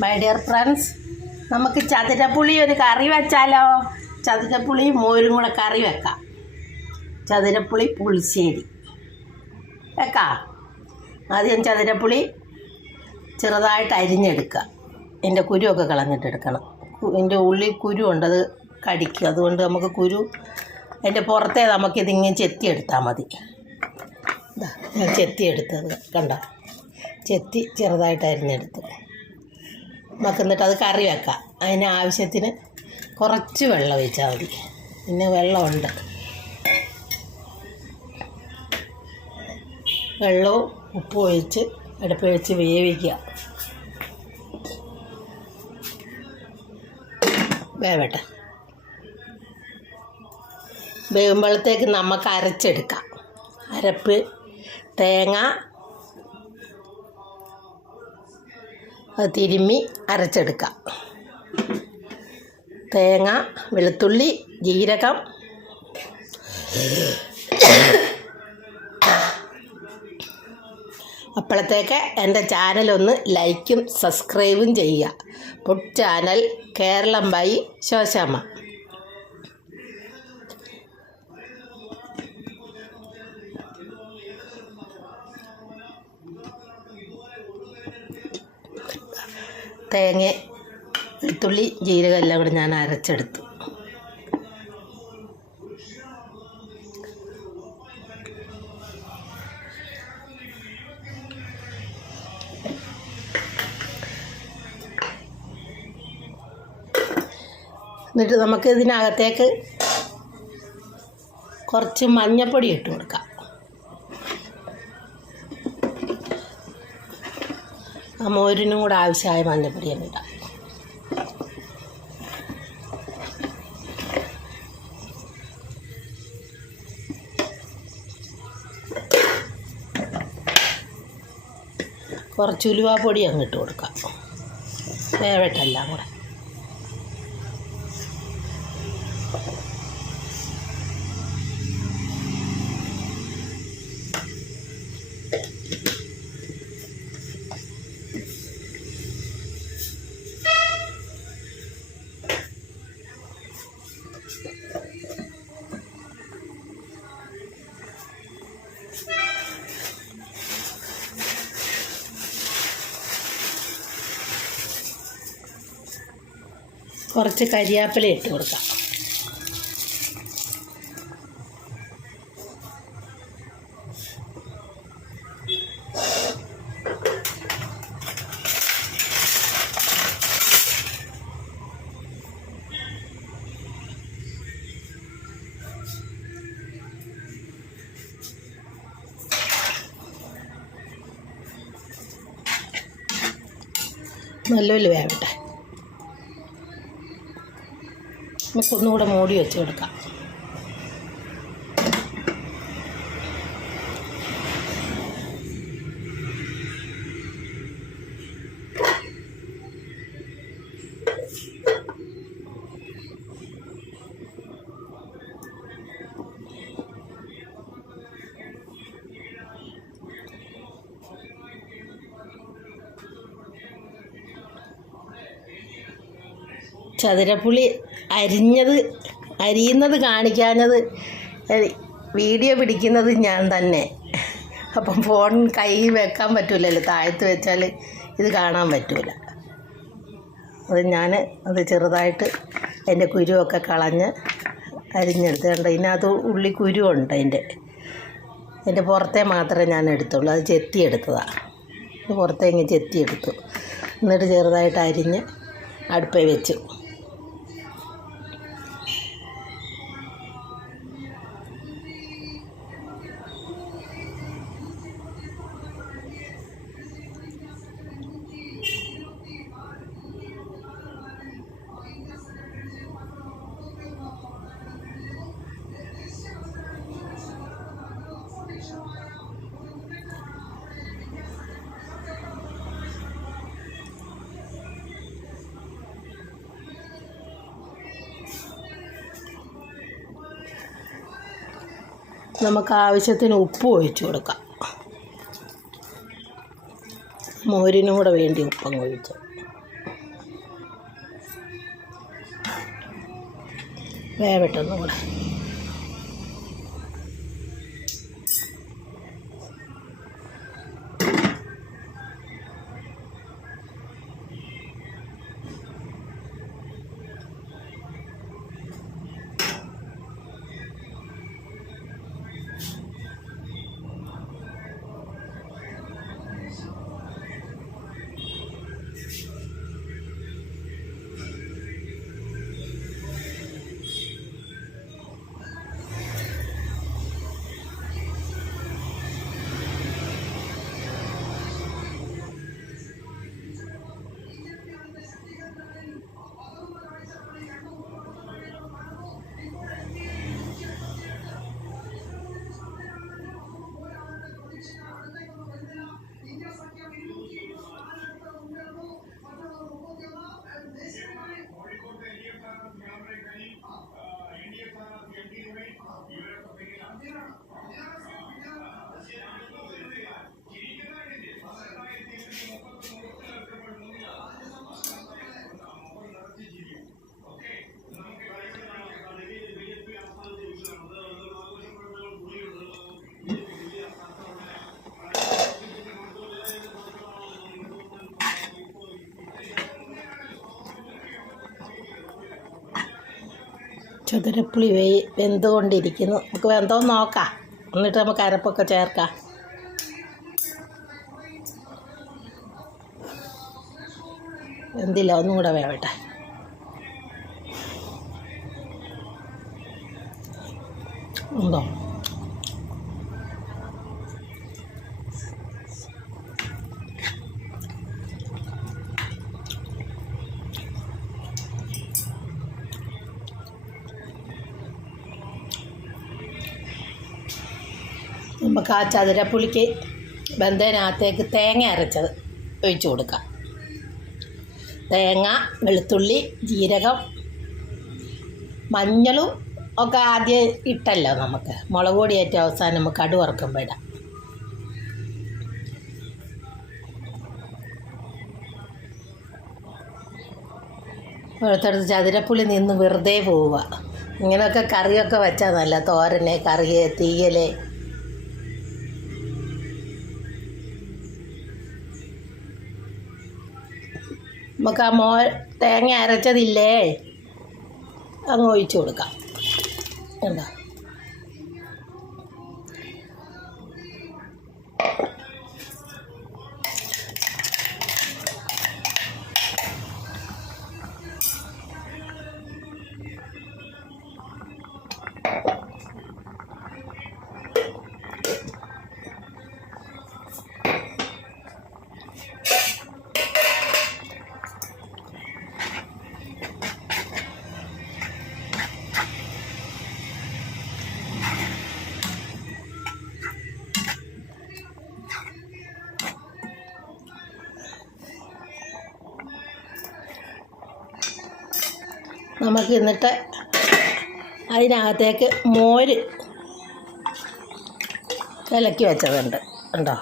My dear friends നമുക്ക് ചതുരപ്പുളി ഒരു കറി വെച്ചാലോ? ചതുരപ്പുളി മോരും കൂടെ കറി വെക്കാം. ചതുരപ്പുളി പുളിശ്ശേരി. വെക്കാം? ആദ്യം ചതുരപ്പുളി ചെറുതായിട്ട് അരിഞ്ഞെടുക്കുക. എന്റെ കുരുവൊക്കെ കളഞ്ഞിട്ടെടുക്കണം എന്റെ ഉള്ളിൽ കുരു ഉണ്ട് അത് കടിക്കുക. അതുകൊണ്ട് നമുക്ക് കുരു അതിന്റെ പുറത്തേ നമുക്കിതിങ്ങനെ ചെത്തിയെടുത്താൽ മതി. ഇതാ ഞാൻ ചെത്തിയെടുത്തത് കണ്ട? ചെത്തി ചെറുതായിട്ട് അരിഞ്ഞെടുത്തു. നമുക്ക് എന്നിട്ട് അത് കറി വെക്കാം. അതിന് ആവശ്യത്തിന് കുറച്ച് വെള്ളം ഒഴിച്ചാൽ മതി. പിന്നെ വെള്ളമുണ്ട്. വെള്ളവും ഉപ്പ് ഒഴിച്ച് അടുപ്പ് വെച്ച് വേവിക്കുക. വേവട്ടെ. വേവുമ്പോഴത്തേക്ക് നമുക്ക് അരച്ചെടുക്കാം. അരപ്പ് തേങ്ങ തിരുമ്മി അരച്ചെടുക്കാം. തേങ്ങ വെളുത്തുള്ളി ജീരകം. അപ്പോഴത്തേക്ക് എന്റെ ചാനലൊന്ന് ലൈക്കും സബ്സ്ക്രൈബും ചെയ്യുക. Food channel Keralam by Soshamma. തേങ്ങ വെളുത്തുള്ളി ജീരകം എല്ലാം കൂടെ ഞാൻ അരച്ചെടുത്തു. എന്നിട്ട് നമുക്ക് ഇതിനകത്തേക്ക് കുറച്ച് മഞ്ഞപ്പൊടി ഇട്ട് കൊടുക്കാം. ആ മോരിനും കൂടെ ആവശ്യമായ മഞ്ഞപ്പൊടി ഇടാം. കുറച്ച് ഉലുവാപ്പൊടി അങ്ങ് ഇട്ട് കൊടുക്കാം. വേവട്ടെല്ലാം കുറച്ച് കരിയാപ്പില ഇട്ട് കൊടുക്കാം. നല്ലപോലെ വേവട്ടെ. നമുക്കൊന്നുകൂടെ മൂടി വെച്ച് കൊടുക്കാം. ചതുരപ്പുളി അരിഞ്ഞത് അരിയുന്നത് കാണിക്കാഞ്ഞത് വീഡിയോ പിടിക്കുന്നത് ഞാൻ തന്നെ. അപ്പം ഫോൺ കൈ വെക്കാൻ പറ്റില്ലല്ലോ താഴത്ത് വെച്ചാൽ ഇത് കാണാൻ പറ്റൂല. അത് ഞാൻ അത് ചെറുതായിട്ട് അതിന്റെ കുരുവൊക്കെ കളഞ്ഞ് അരിഞ്ഞെടുത്ത് കണ്ട ഇതിനകത്ത് ഉള്ളി കുരുവുണ്ട് അതിന്റെ. അതിന്റെ പുറത്തെ മാത്രമേ ഞാൻ എടുത്തുള്ളൂ അത് ചെത്തിയെടുത്തതാണ് പുറത്തെ ഇങ്ങനെ ചെത്തിയെടുത്തു. എന്നിട്ട് ചെറുതായിട്ട് അരിഞ്ഞ് അടുപ്പേ വെച്ചു. നമുക്ക് ആവശ്യത്തിന് ഉപ്പ് ഒഴിച്ചു കൊടുക്കാം. മോരിനൂടെ വേണ്ടി ഉപ്പം ഒഴിച്ചു. വേവട്ടൊന്നും കൂടെ ചതുരപ്പുളി വെന്തുകൊണ്ടിരിക്കുന്നു. നമുക്ക് വെന്തോന്ന് നോക്കാം. എന്നിട്ട് നമുക്ക് അരപ്പൊക്കെ ചേർക്കാം. എന്തില്ല ഒന്നും കൂടെ വേവട്ടെ. ഉണ്ടോ? നമുക്ക് ആ ചതുരപ്പുളിക്ക് ബന്ധനകത്തേക്ക് തേങ്ങ അരച്ചത് ഒഴിച്ചു കൊടുക്കാം തേങ്ങ വെളുത്തുള്ളി ജീരകം മഞ്ഞളും ഒക്കെ ആദ്യം ഇട്ടല്ലോ നമുക്ക്. മുളക് പൊടി ഏറ്റവും അവസാനം നമുക്ക് കടു വറുക്കുമ്പോൾ ഇടാം. ചതുരപ്പുളി നിന്ന് വെറുതെ പോവുക. ഇങ്ങനെയൊക്കെ കറിയൊക്കെ വെച്ചാൽ നല്ല തോരന് കറിയെ തീയൽ നമുക്ക് ആ മോ തേങ്ങ അരച്ചതില്ലേ? അങ്ങ് ഒഴിച്ചു കൊടുക്കാം. കണ്ടോ? നമുക്ക് എന്നിട്ട് അതിനകത്തേക്ക് മോര് ഇലക്കി വെച്ചതുണ്ട്. ഉണ്ടോ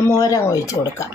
മോരങ്ങ് ഒഴിച്ച് കൊടുക്കാം.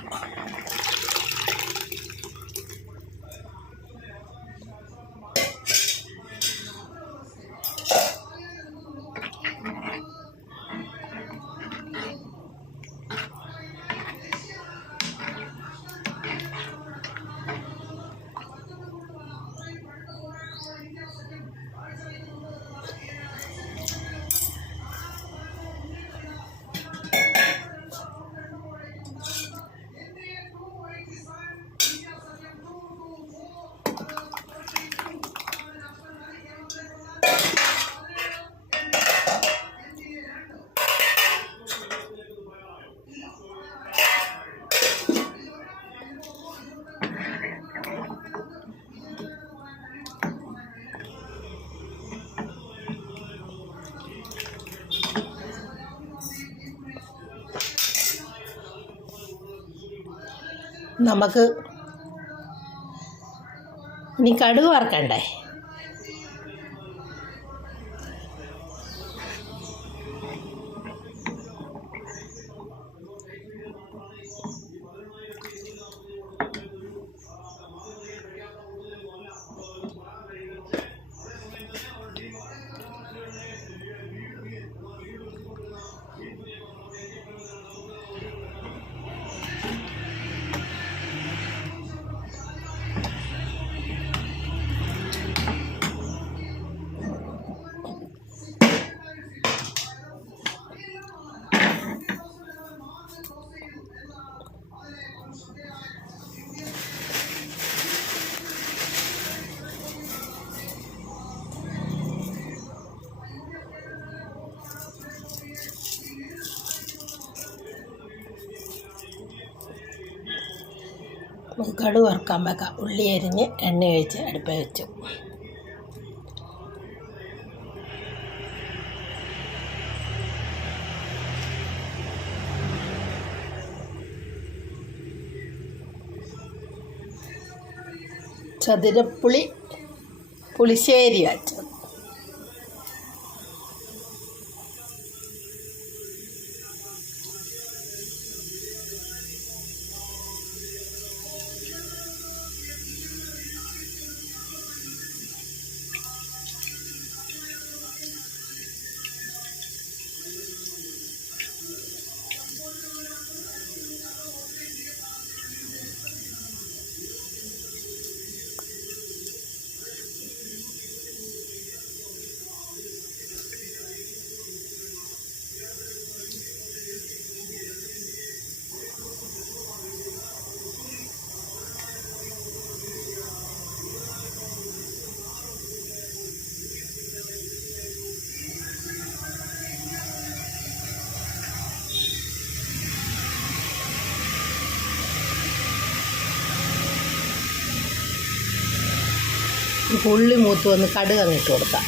നമുക്ക് ഇനി കടുക് വറക്കണ്ടേ? കടുക് വറുക്കാൻ വെക്കാം. ഉള്ളി അരിഞ്ഞ് എണ്ണ ഒഴിച്ച് അടുപ്പ് വെച്ചു. ചതുരപ്പുളി പുളിശ്ശേരി വച്ചത് ഉള്ളി മൂത്ത് വന്ന് കടുക് അങ്ങ് ഇട്ട് കൊടുക്കാം.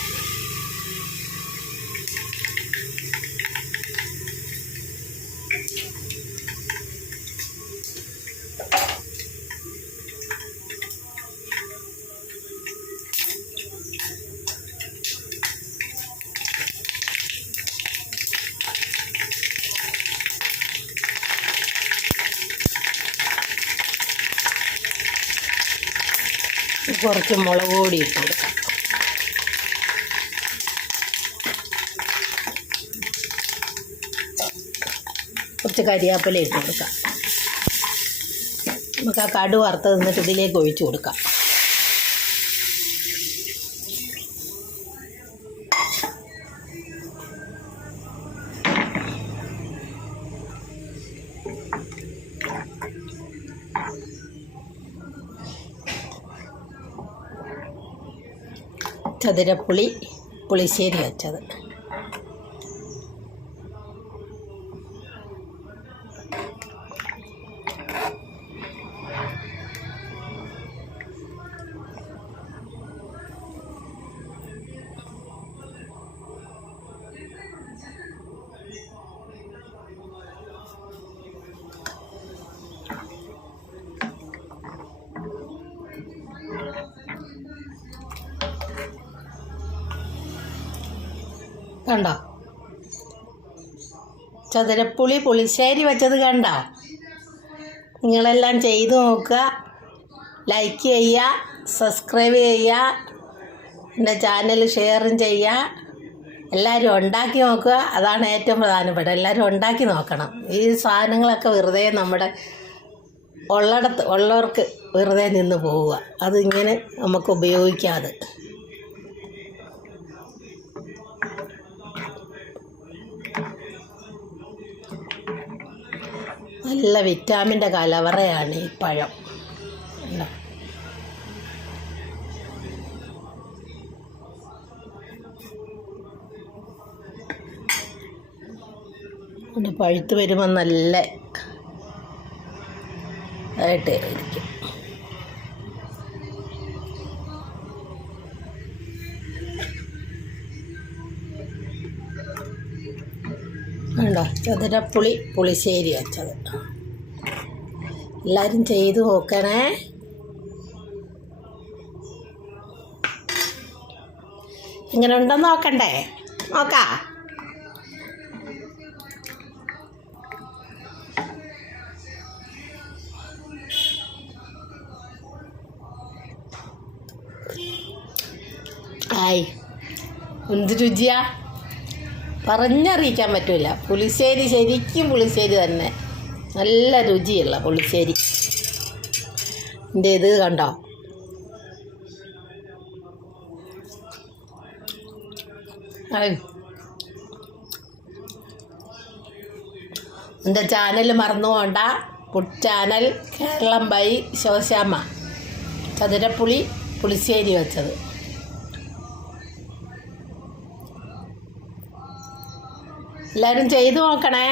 കുറച്ച് മുളക് പൊടി ഇട്ട് കൊടുക്കാം. കുറച്ച് കരിയാപ്പില ഇട്ട് കൊടുക്കാം. നമുക്ക് ആ കടു വറുത്ത് നിന്നിട്ട് ഇതിലേക്ക് ഒഴിച്ചു കൊടുക്കാം. ചതുരപ്പുളി പുളിശ്ശേരി വെച്ചത്. കണ്ടോ? ചതുരപ്പുളി പുളിശ്ശേരി വെച്ചത് കണ്ടോ? നിങ്ങളെല്ലാം ചെയ്തു നോക്കുക. ലൈക്ക് ചെയ്യുക സബ്സ്ക്രൈബ് ചെയ്യുക എന്റെ ചാനൽ ഷെയറും ചെയ്യുക. എല്ലാവരും ഉണ്ടാക്കി നോക്കുക. അതാണ് ഏറ്റവും പ്രധാനപ്പെട്ട എല്ലാവരും ഉണ്ടാക്കി നോക്കണം. ഈ സാധനങ്ങളൊക്കെ വെറുതെ നമ്മുടെ ഉള്ളിടത്ത് ഉള്ളവർക്ക് വെറുതെ നിന്ന് പോവുക. അതിങ്ങനെ നമുക്ക് ഉപയോഗിക്കാതെ. നല്ല വിറ്റാമിന്റെ കലവറയാണ് ഈ പഴം. പഴുത്ത് വരുമ്പോൾ നല്ല ആയിട്ട് ഇരിക്കും. കണ്ടോ? ചതുരപ്പുളി പുളിശ്ശേരി അച്ചത് എല്ലാവരും ചെയ്തു നോക്കണേ. ഇങ്ങനെ ഉണ്ടോ നോക്കണ്ടേ? നോക്കാ. ഹായ്. എന്ത് രുചിയാ? പറഞ്ഞറിയിക്കാൻ പറ്റില്ല പുളിശ്ശേരി ശരിക്കും പുളിശ്ശേരി തന്നെ. നല്ല രുചിയുള്ള പുളിശ്ശേരി. എന്റെ ഇത് കണ്ടോ. എന്റെ ചാനൽ മറന്നു പോണ്ട. Food channel Keralam by Soshamma. ചതുരപ്പുളി പുളിശ്ശേരി വെച്ചത്. എല്ലാവരും ചെയ്തു നോക്കണേ.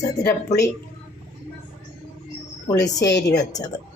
ചതുരപ്പുളി. പുളിശ്ശേരി വെച്ചത്.